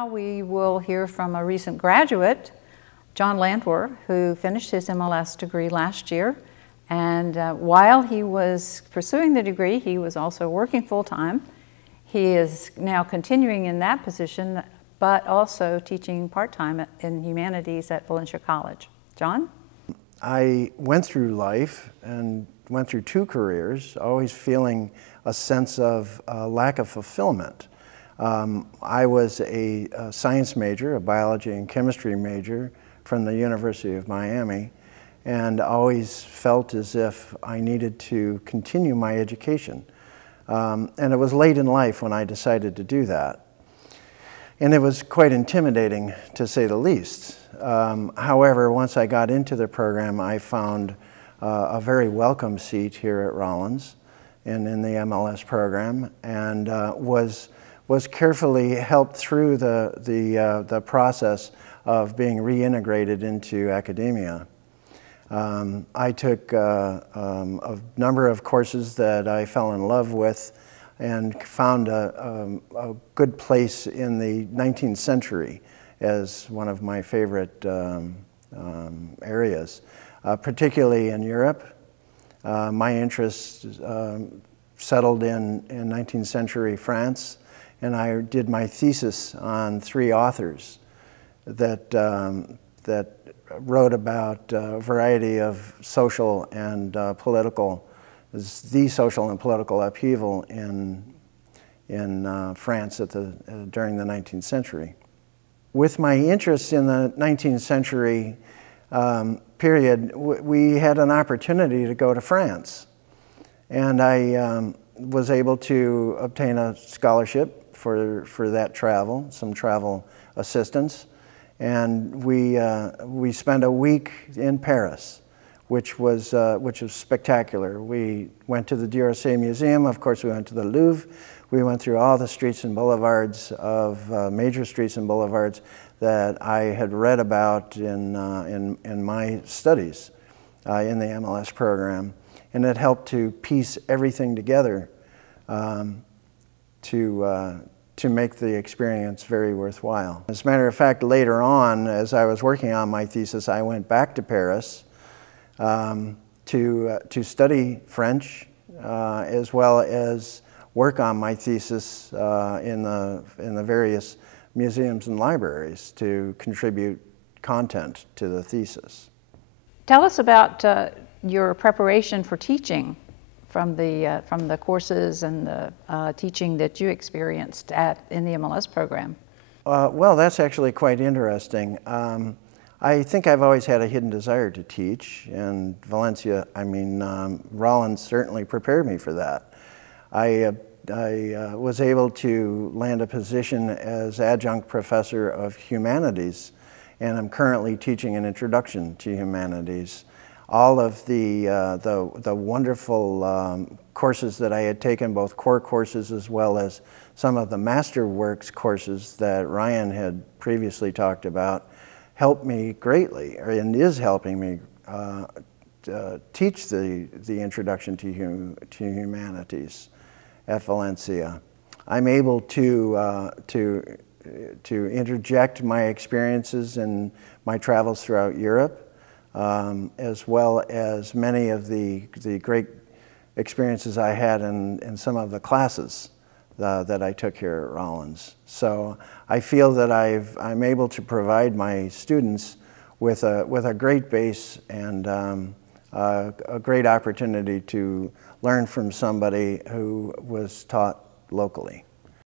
Now we will hear from a recent graduate, Jon Landwer, who finished his MLS degree last year. And while he was pursuing the degree, he was also working full-time. He is now continuing in that position, but also teaching part-time in humanities at Valencia College. Jon? I went through life and went through two careers, always feeling a sense of lack of fulfillment. I was a science major, a biology and chemistry major from the University of Miami, and always felt as if I needed to continue my education. And it was late in life when I decided to do that. And it was quite intimidating, to say the least. However, once I got into the program, I found a very welcome seat here at Rollins and in the MLS program, and was carefully helped through the process of being reintegrated into academia. I took a number of courses that I fell in love with and found a good place in the 19th century as one of my favorite areas, particularly in Europe. My interest settled in 19th century France, and I did my thesis on three authors that wrote about a variety of social and the social and political upheaval in France during the 19th century. With my interest in the 19th century period, we had an opportunity to go to France. And I was able to obtain a scholarship for that travel, some travel assistance. And we spent a week in Paris, which was spectacular. We went to the d'Orsay Museum. Of course, we went to the Louvre. We went through all the streets and boulevards major streets and boulevards that I had read about in my studies in the MLS program, and it helped to piece everything together to make the experience very worthwhile. As a matter of fact, later on, as I was working on my thesis, I went back to Paris to study French, as well as work on my thesis in the various museums and libraries to contribute content to the thesis. Tell us about your preparation for teaching from the courses and the teaching that you experienced in the MLS program. Well, that's actually quite interesting. I think I've always had a hidden desire to teach, and Rollins certainly prepared me for that. I was able to land a position as adjunct professor of humanities, and I'm currently teaching an introduction to humanities. All of the wonderful courses that I had taken, both core courses as well as some of the Masterworks courses that Ryan had previously talked about, helped me greatly, and is helping me teach the introduction to humanities at Valencia. I'm able to interject my experiences in my travels throughout Europe, as well as many of the great experiences I had in some of the classes that I took here at Rollins. So I feel that I'm able to provide my students with a great base and a great opportunity to learn from somebody who was taught locally.